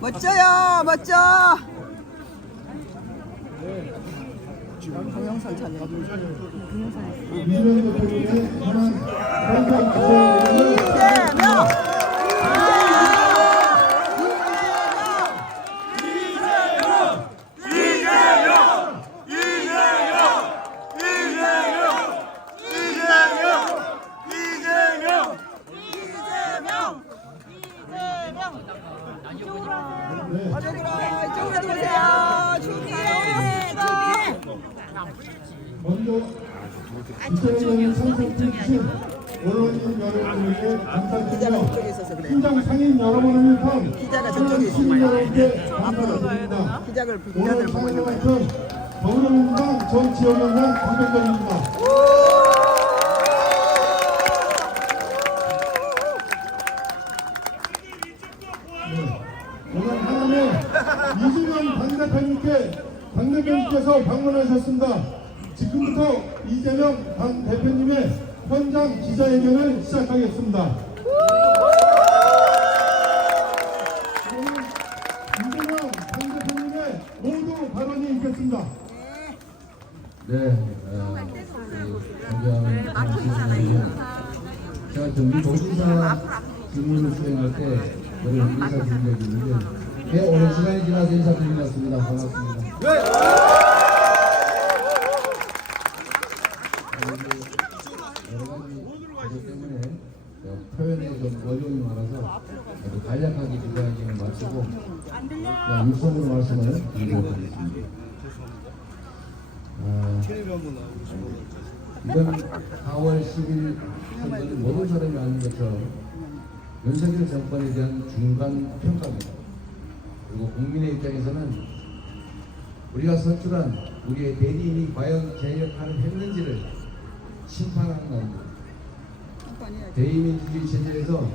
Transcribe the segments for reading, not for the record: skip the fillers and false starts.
멋져요, 멋져. 동영상 촬영. 이재명. 이쪽으로 들어오세요. 먼저 이재명 참석해주신 언론인 여러분에게 감사드리며 현장 상인 여러분을 위한 기자가 저쪽에 시민 여러분께 있어요. 감사드립니다. 기자들 오늘 보고 있는 거예요. 촬영은 더불어민주당 전 지역위원장 강병정입니다. 오늘 하남에 이재명 당대표님께서 방문하셨습니다. 지금부터 이재명 당대표님의 현장 기자회견을 시작하겠습니다. 이재명 당대표님의 모두 발언이 있겠습니다. 네, 제가 경기도지사 직무를 수행할 때 오늘 인사드린 적이 있는데 꽤 오랜 시간이 지나서 인사드린 것 같습니다. 반갑습니다. 여러 가지 것 때문에 표현에 좀 어려움이 많아서 간략하게 기자회견을 마치고 육성으로 말씀을 드리도록 하겠습니다. 이번 4월 10일 선거는 모든 사람이 아는 것처럼 윤석열 정권에 대한 중간 평가입니다. 그리고 국민의 입장에서는 우리가 선출한 우리의 대리인이 과연 제 역할을 했는지를 심판하는 겁니다. 대의민주주의 체제에서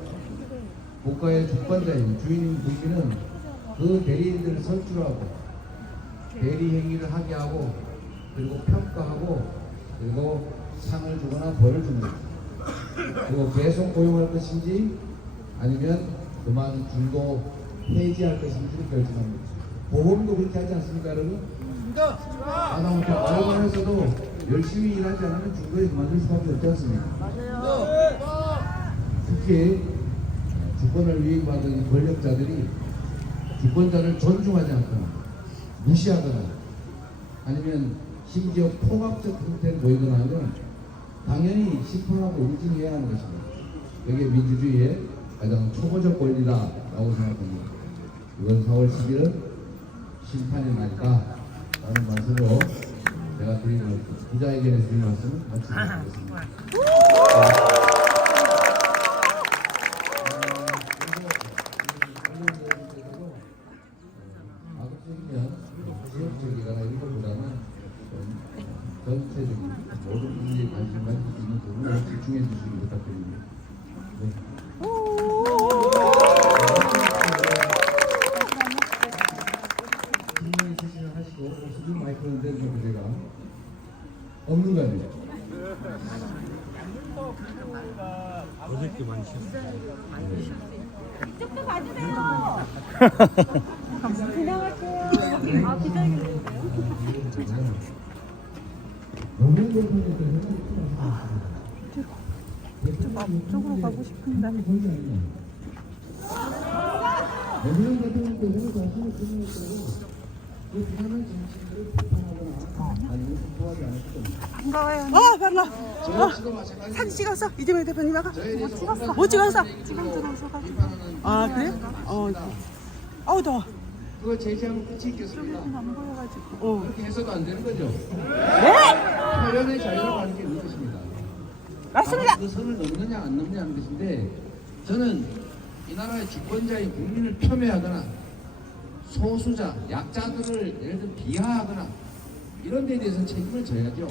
국가의 주권자인 주인인 국민은 그 대리인들을 선출하고 대리 행위를 하게 하고 그리고 평가하고 그리고 상을 주거나 벌을 줍니다. 그리고 계속 고용할 것인지 아니면 그만두고 해지할 것인지를 결정합니다. 보험도 그렇게 하지 않습니까, 여러분? 하다못해 알바에서도 열심히 일하지 않으면 중도에 그만둘 수밖에 없지 않습니까? 특히 주권을 위임받은 권력자들이 주권자를 존중하지 않거나 무시하거나 아니면 심지어 폭압적 형태를 보이거나 하면 당연히 심판하고 응징해야 하는 것입니다. 이게 민주주의의 가장 초보적 권리다라고 생각합니다. 이번 4월 10일은 심판의 날이다 라는 말씀으로 제가 드리는 기자회견에서 드린 말씀을 마치도록 하겠습니다. 지역적이거나 이런 것보다는 전체적인 모든 분들이 관심 가질 수 있는 부분을 집중해 주시기 부탁드립니다. 네. 질문이 있으시면 하시고 수준 마이크는 내주셔도 제가 없는 거 아니에요? 어저께 많이 쉬었어요. 이쪽도 봐주세요. 지나갈게요. 아, 기다리겠네요. 좀 앞쪽으로 가고 싶은데. 반가워요. 반가. 사진 찍었어? 이재명 대표님하고? 못 찍었어. 지금 들어오셔가지고. 아, 그래? 더워. 그거 제시하면 끝이 있겠습니다. 안 보여가지고. 그렇게 해서도 안 되는 거죠? 네? 표현의 자유라고 하는 게 무엇입니다? 맞습니다. 그 선을 넘느냐 안 넘느냐 하는 것인데 저는 이 나라의 주권자인 국민을 폄훼하거나 소수자, 약자들을 예를 들어 비하하거나 이런 데에 대해서 책임을 져야죠.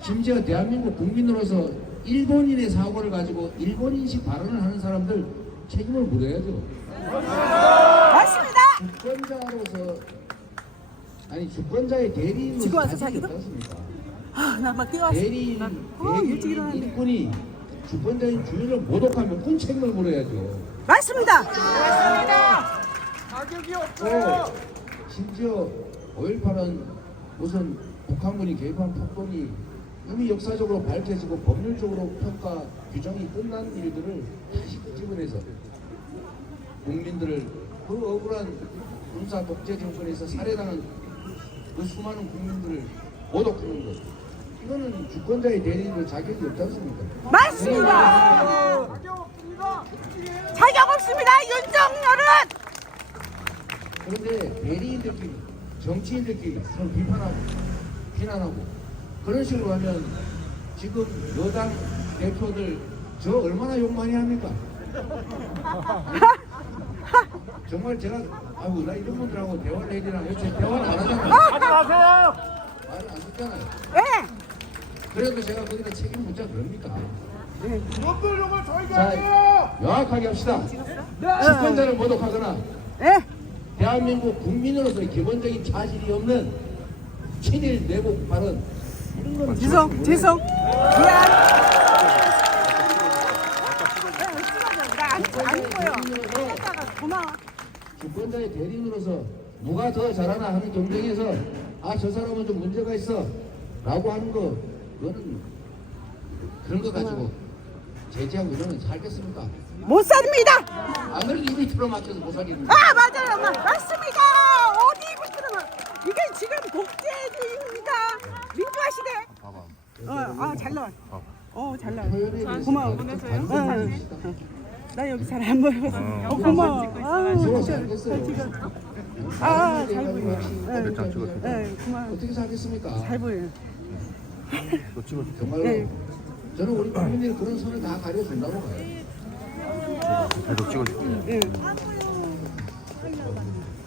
심지어 대한민국 국민으로서 일본인의 사고를 가지고 일본인식 발언을 하는 사람들 책임을 물어야죠. 맞습니다. 주권자로서 아니 주권자의 대리인으로서 지금 와서 자기도? 어떻습니까? 나 막 뛰어왔어. 대리인 일찍 일어났네. 일꾼이 주권자인 주인을 모독하면 군 책임을 물어야죠. 맞습니다. 또 심지어 5.18은 무슨 북한군이 개입한 폭동이 이미 역사적으로 밝혀지고 법률적으로 평가 규정이 끝난 일들을 다시 끄집어내서 국민들을 그 억울한 군사 독재 정권에서 살해당한 그 수많은 국민들을 모독하는 것, 이거는 주권자의 대리인으로 자격이 없지 않습니까? 맞습니다. 자격 없습니다. 윤석열은. 그런데 대리인들끼리, 정치인들끼리 서로 비판하고 비난하고 그런 식으로 하면 지금 여당 대표들 저 얼마나 욕 많이 합니까? 정말 제가 아이고 나 이런 분들하고 대화를 해야 되나? 요새 대화를 안 하잖아요. 말을 안 듣잖아요. 네. 그래도 제가 거기다 책임 묻자 그럽니까? 원불용을 저희가 자, 명확하게 합시다. 집권자를 모독하거나 네. 대한민국 국민으로서의 기본적인 자질이 없는 친일 내복 발언, 이런 거는 죄송. 미안. 나안 보여. 했다가 고마워. 주권자의 대리인으로서 누가 더 잘하나 하는 경쟁에서 아 저 사람은 좀 문제가 있어 라고 하는 거, 그거는 그런 거 가지고 제지하고 이러면 살겠습니까? 못 삽니다. 안 그래도 입이 틀어막혀서 못 살겠는데. 아 맞아요, 맞습니다. 어디 입을 이게 지금 독재주의입니다. 민주화 시대. 잘 나와. 잘 나와. 표현에 대해서 고마워. 나 여기 잘 안 보여서. 고마워. 잘 보여. 고마워. 어떻게 살겠습니까? 잘 보여. 정말로 네. 저는 우리 국민들이 그런 선을 다 가려준다고 봐요.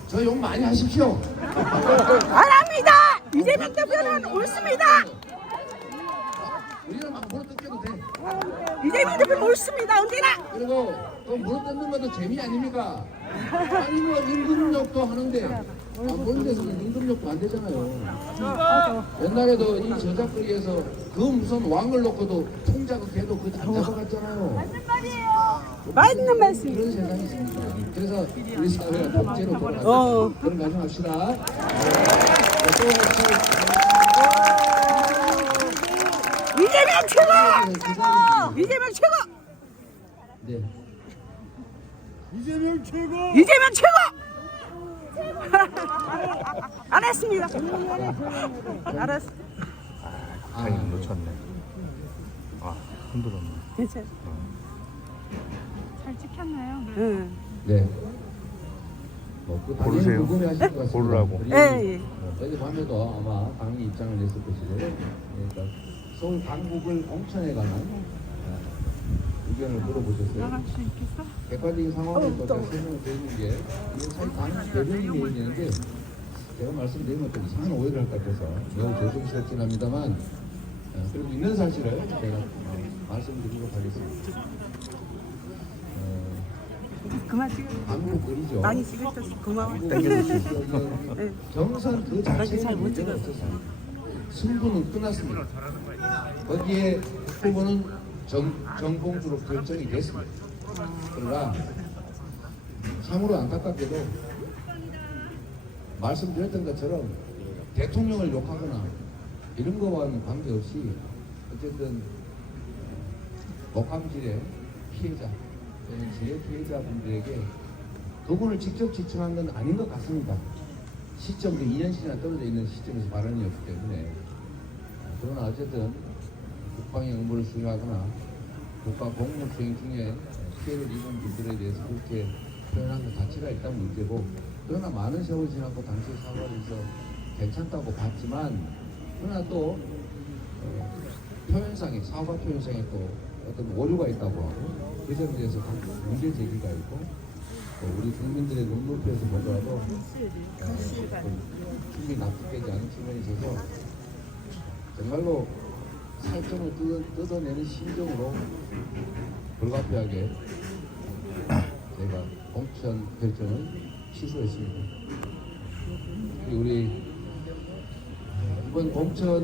저 욕 많이 하십시오. 안 합니다. 이재명 대표는 옳습니다. 우리는 막 물어뜯겨도 돼. 이재명 대표는 옳습니다. 언제나. 그리고 또 물어뜯는 것도 재미 아닙니까? 아니 뭐 임금욕도 하는데 그런 데서는 임금욕도 안 되잖아요. 옛날에도 이 저작거리에서 그 무슨 왕을 놓고도 통자고 걔도 그거 안 잡아갔잖아요. 맞는 말씀. 그런 세상이 있습니다. 그래서 우리 사회가 독재로 돌아가서 그런 가정합시다. 이재명 최고! 이재명 최고! 네. 이재명 최고. 이재명 최고! 안 했습니다. 알았어. 타이밍 놓쳤네. 흔들었네. 괜찮아. 잘 찍혔나요? 응. 네. 그 고르세요. 궁금해하실 것 같습니다. 고르라고. 우리 예. 어제 밤에도 아마 당이 입장을 냈을 것이고, 그러니까 서울 강북을 공천에 관한 의견을 물어보셨어요. 나갈 수 있겠어? 객관적인 상황을 또 설명을 드리는 게 이게 사실 당 대변인이 얘기하는데 제가 말씀드리면 또 이상한 오해를 할 것 같아서 매우 죄송스럽긴 합니다만 그래도 있는 사실을 제가 말씀드리도록 하겠습니다. 그만 찍어. 강북을이죠. 많이 찍으셨어. 고마워. 경선 그 자체는 문제가 없었어요. 승부는 끝났습니다. 거기에 후보는 정봉주로 결정이 됐습니다. 그러나 참으로 안타깝게도 말씀드렸던 것처럼 대통령을 욕하거나 이런 거와는 관계없이 어쨌든 목함질의 피해자 또는 지혜 피해자분들에게 그분을 직접 지칭한 건 아닌 것 같습니다. 시점도 2년씩이나 떨어져 있는 시점에서 발언이었기 때문에 그러나 어쨌든 국방의 의무를 수행하거나 국가 공무 수행 중에 피해를 입은 분들에 대해서 그렇게 표현한 것 자체가 일단 문제고, 그러나 많은 세월이 지나고 당시 사과를 해서 괜찮다고 봤지만 그러나 또 표현상에 사과 표현상에 또 어떤 오류가 있다고 하고 그 점에 대해서 문제 제기가 있고 또 우리 국민들의 눈높이에서 보더라도 충분히 납득되지 않은 측면이 있어서 정말로 살점을 뜯어내는 심정으로 불가피하게 저희가 공천 결정을 취소했습니다. 우리 이번 공천,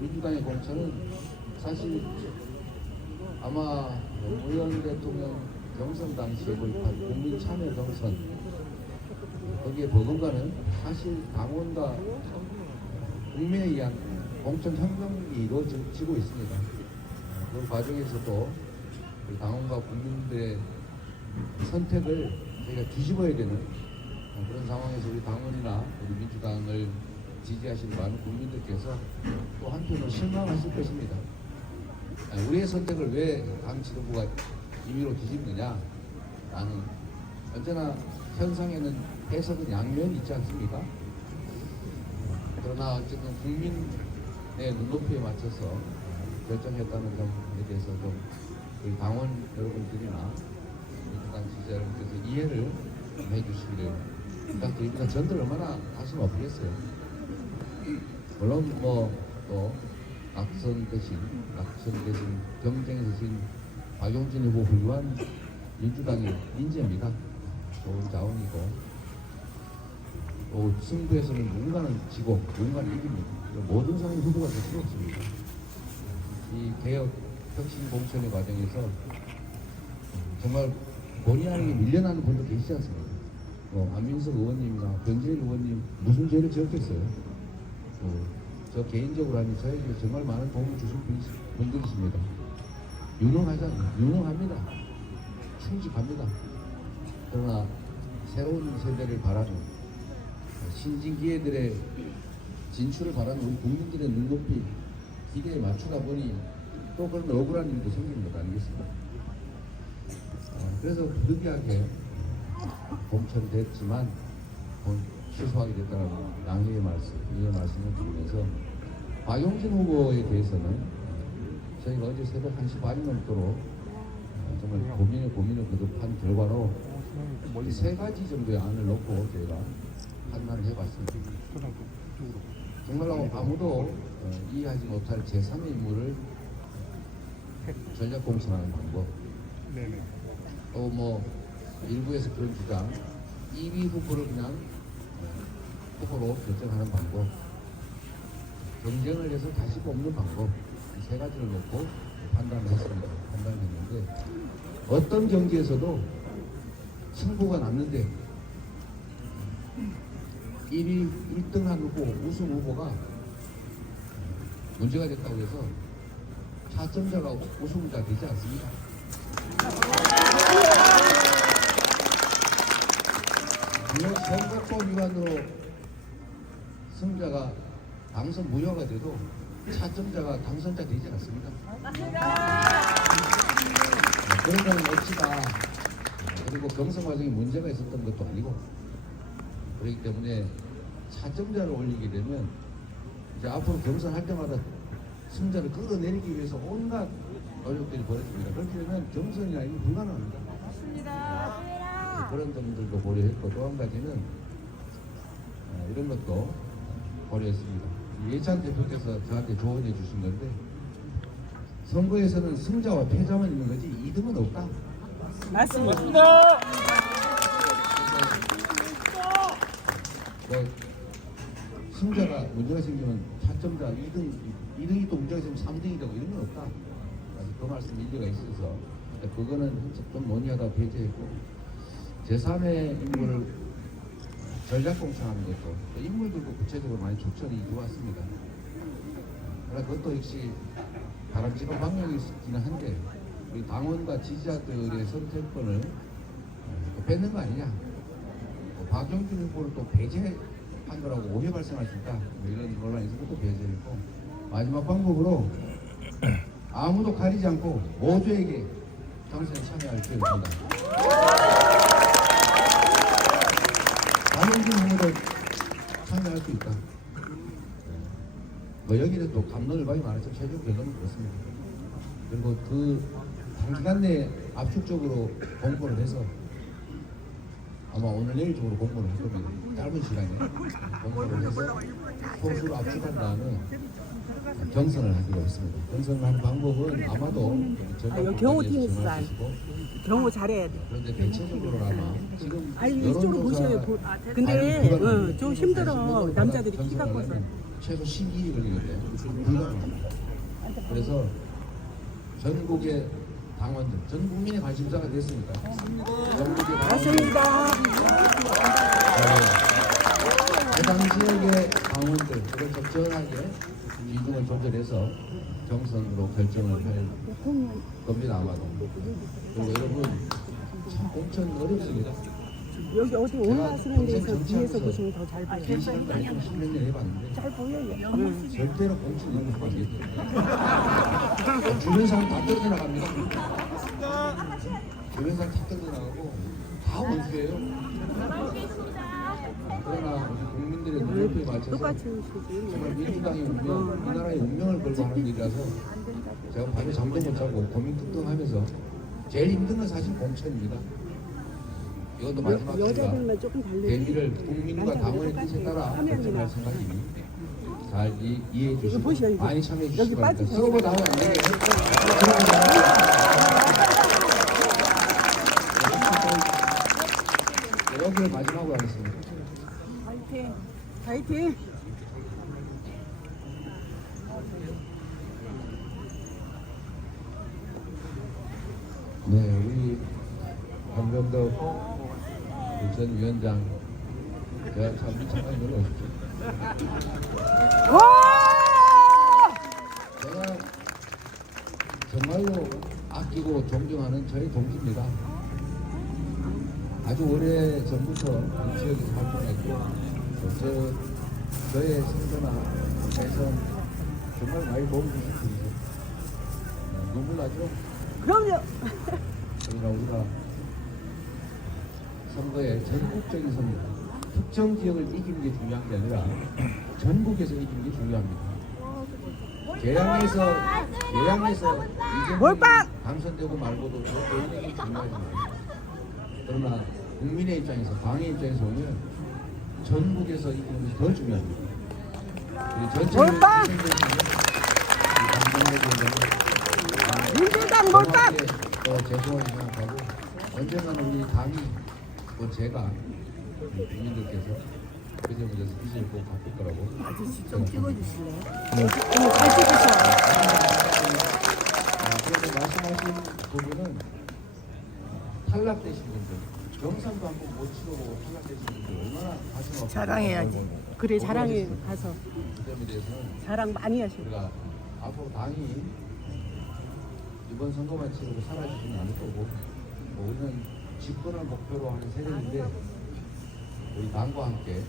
민주당의 공천은 사실 아마 노무현 대통령 경선 당시에 도입한 국민 참여 경선 거기에 버금가는 사실 당원과 국민에 의한 공천혁명이 이루어지고 있습니다. 그 과정에서도 우리 당원과 국민들의 선택을 저희가 뒤집어야 되는 그런 상황에서 우리 당원이나 우리 민주당을 지지하시는 많은 국민들께서 또 한편으로 실망하실 것입니다. 우리의 선택을 왜 당 지도부가 임의로 뒤집느냐? 나는 언제나 현상에는 해석은 양면이 있지 않습니까? 그러나 어쨌든 국민의 눈높이에 맞춰서 결정했다는 점에 대해서 좀 우리 당원 여러분들이나 민주당 지지자 여러분께서 이해를 해주시기를 부탁드립니다. 전들 얼마나 관심 없겠어요. 물론 또 낙선 대신 경쟁에서 진 박용진 후보 훌륭한 민주당의 인재입니다. 좋은 자원이고 또 승부에서는 누군가는 지고 누군가는 이깁니다. 모든 상의 후보가 될 필요 없습니다. 이 개혁 혁신 공천의 과정에서 정말 본의 아니게 밀려나는 분도 계시지 않습니까? 안민석 의원님이나 변재일 의원님 무슨 죄를 지었겠어요? 저 개인적으로 하니 저에게 정말 많은 도움을 주신 분들이십니다. 유능합니다. 충직합니다. 그러나 새로운 세대를 바라는 신진 기회들의 진출을 바라는 우리 국민들의 눈높이 기대에 맞추다 보니 또 그런 억울한 일도 생기는 것 아니겠습니까? 그래서 부득이하게 공천됐지만 취소하게 됐다는 양해의 말씀을 드리면서 박용진 후보에 대해서는 저희가 어제 새벽 1시 반이 넘도록 정말 고민을 거듭한 결과로 세 가지 정도의 안을 놓고 저희가 판단을 해봤습니다. 정말로 아무도 이해하지 못할 제3의 인물을 전략 공천하는 방법, 또 일부에서 그런 주장, 2위 후보를 그냥 후보로 결정하는 방법, 경쟁을 해서 다시 뽑는 방법, 이 세 가지를 놓고 판단을 했는데 어떤 경기에서도 승부가 났는데 1등한 후보, 우승 후보가 문제가 됐다고 해서 차점자가 우승자 되지 않습니다. 물론 선거법 위반으로 승자가 당선 무효가 돼도 차점자가 당선자 되지 않습니다. 그런 거는 멋지다. 그리고 경선 과정에 문제가 있었던 것도 아니고 그렇기 때문에 차점자를 올리게 되면 이제 앞으로 경선할 때마다 승자를 끌어내리기 위해서 온갖 노력들이 벌어집니다. 그렇게 되면 경선이나 이거 불가능합니다. 맞습니다. 그런 점들도 고려했고 또 한 가지는 이런 것도 고려했습니다. 예찬 대표께서 저한테 조언해 주신 건데 선거에서는 승자와 패자만 있는 거지 2등은 없다. 맞습니다. 승자가 문제가 생기면 차점자 2등이 또 문제가 생기면 3등이 되고 이런 건 없다. 그 말씀 일리가 있어서 그거는 좀 논의하다 배제했고 제3의 인물을 전략 공천하는 것도 인물들도 구체적으로 많이 추천이 들어왔습니다. 그러나 그것도 역시 바람직한 방향이기는 한데 우리 당원과 지지자들의 선택권을 뺏는 거 아니냐, 박용진 후보를 또 배제한 거라고 오해 발생할 수 있다, 이런 논란이 있어서 또 배제했고 마지막 방법으로 아무도 가리지 않고 모두에게 경선에 참여할 기회입니다. 박용진 후보도 참여할 수 있다. 여기는 또 감론을박이 많았죠. 최종 결론은 그렇습니다. 그리고 그 단기간 내에 압축적으로 공고를 해서 아마 오늘 내일 쪽으로 공고를 할 겁니다. 짧은 시간에 공고를 해서 소수로 압축한 다음에 경선을 하기로 했습니다. 경선을 하는 방법은 아마도 경호팀 있어요. 경호 잘해야 돼. 그런데 대체적으로 아마 지금 이쪽으로 보셔요. 근데 좀 힘들어. 남자들이 키가 커서. 최소 12일이 걸리는데 불가능합니다. 그래서 전국의 당원들, 전 국민의 관심사가 됐습니다. 전국의 맞습니다. 지역의 당원들 그걸 적절하게 비중을 조절해서 경선으로 결정을 할 겁니다 아마도. 그리고 여러분 참 공천 어렵습니다. 여기 어디 올라가시는 데서 평생 뒤에서 정치하면서 보시면 더 잘 보여요. 10년 해봤는데 잘 보여요. 절대로 공천 너무 하면 안 돼요. 주변 사람 다 떨어져 나갑니다. 주변 사람 다 떨어져 나가고 다 원수예요. 그러나 우리 국민들의 눈높이에 맞춰서 똑같이 오시지. 정말 민주당의 운명, 이 나라의 운명을 걸고 하는 일이라서 제가 밤에 잠도 못 자고 고민 뚱뚱하면서 제일 힘든 건 사실 공천입니다. 이것도 마지막 제가 여자들만 조금 다르지. 대비를 국민과 당원의 뜻에 따라 결정할 생각이니 잘 이해해 이거 주시고 보시죠, 이거. 많이 참여해 여기 주시기 바랍니다. 빠지세요. 서버 나오면 안 돼요. 여기를 마지막으로 하겠습니다. 화이팅. 화이팅. 네, 우리 한병덕 전 위원장, 제가 참 잠깐 놀라십시오. 제가 정말로 아끼고 존경하는 저의 동지입니다. 아주 오래 전부터 이 지역에서 활동했고, 저의 선거나 대선 정말 많이 도움 주신 분이죠. 눈물 나죠? 그럼요. 그러나 우리가 선거에 전국적인 선거, 특정 지역을 이기는 게 중요한 게 아니라 전국에서 이기는 게 중요합니다. 계양에서 몰빵! 당선되고 말고도 저 개인에게 중요합니다. 그러나 국민의 입장에서, 당의 입장에서 보면 전국에서 이기는 것이 더 중요합니다. 몰빵! 민주당 몰빵! 또 죄송하게 생각하고 언젠가는 우리 당이 또 제가 국민들께서 그 점에 대해서 빚을 꼭 갚을 거라고. 아저씨 좀 찍어주실래요? 잘 찍으셔. 그래서 말씀하신 부분은 탈락되신 분들, 경선도 한번 못 치러보고 탈락되신 분들 얼마나 가슴 아프고 자랑해야지. 그래 자랑해 가서 그 점에 대해서는 자랑 많이 하시고. 우리가 앞으로 당이 이번 선거만 치르고 사라지지는 않을 거고, 우리는 집권을 목표로 하는 세력인데 우리 당과 함께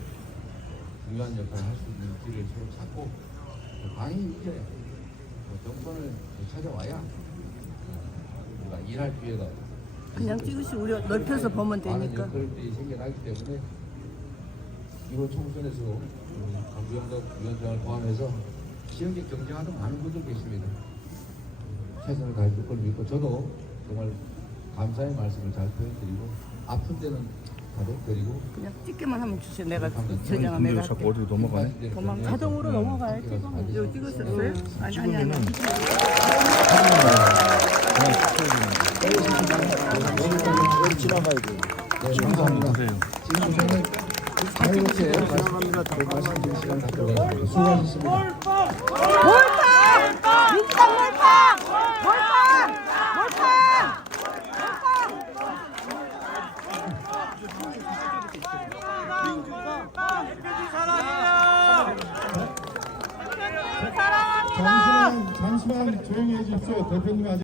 중요한 역할을 할 수 있는 길을 서로 찾고, 당이 이제 정권을 찾아와야 우리가 일할 기회가 그냥 찍으시고 우리 넓혀서 보면 많은 되니까. 역할들이 생겨나기 때문에 이번 총선에서 우리 강부영덕 위원장을 포함해서 지역에 경쟁하는 많은 분들 계십니다. 최선을 다할 걸 믿고, 저도 정말 감사의 말씀을 잘 표현드리고 아픈 데는 다도 드리고. 그냥 찍기만 하면 주세요. 내가 근데 저장을 내가 자꾸 어디로 넘어가네? 도망 자동으로 넘어가요. 이거 찍으셨어요? 아니. 지나가야 돼. 네, 감사합니다. 지금 저는 자유롭게 말씀드릴 시간 갖도록 하겠습니다. 수고하셨습니다. 몰빵! 민주당 몰빵! 몰빵! 몰빵! 잠시만 조용히 해주십시오. 대표님 아직